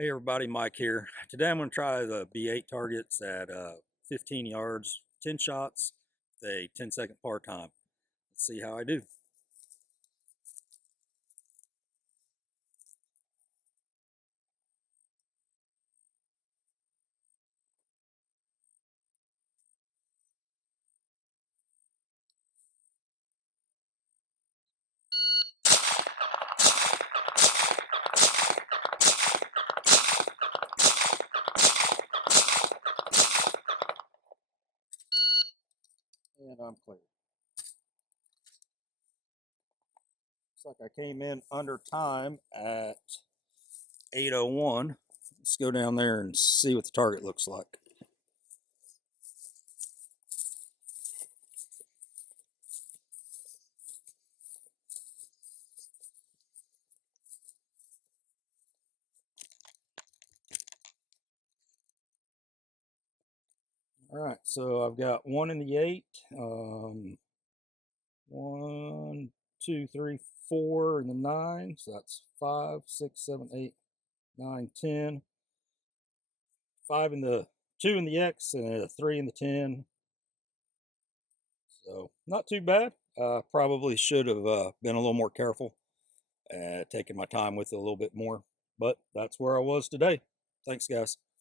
Hey everybody, Mike here. Today I'm going to try the B8 targets at 15 yards, 10 shots, with a 10-second par time. Let's see how I do. And I'm clear. Looks like I came in under time at 8:01. Let's go down there and see what the target looks like. All right, so I've got one in the 8, 1, 2, 3, 4 in the 9. So that's 5, 6, 7, 8, 9, 10. 5 in the 2 in the X and a 3 in the 10. So not too bad. Probably should have been a little more careful, taking my time with it a little bit more. But that's where I was today. Thanks, guys.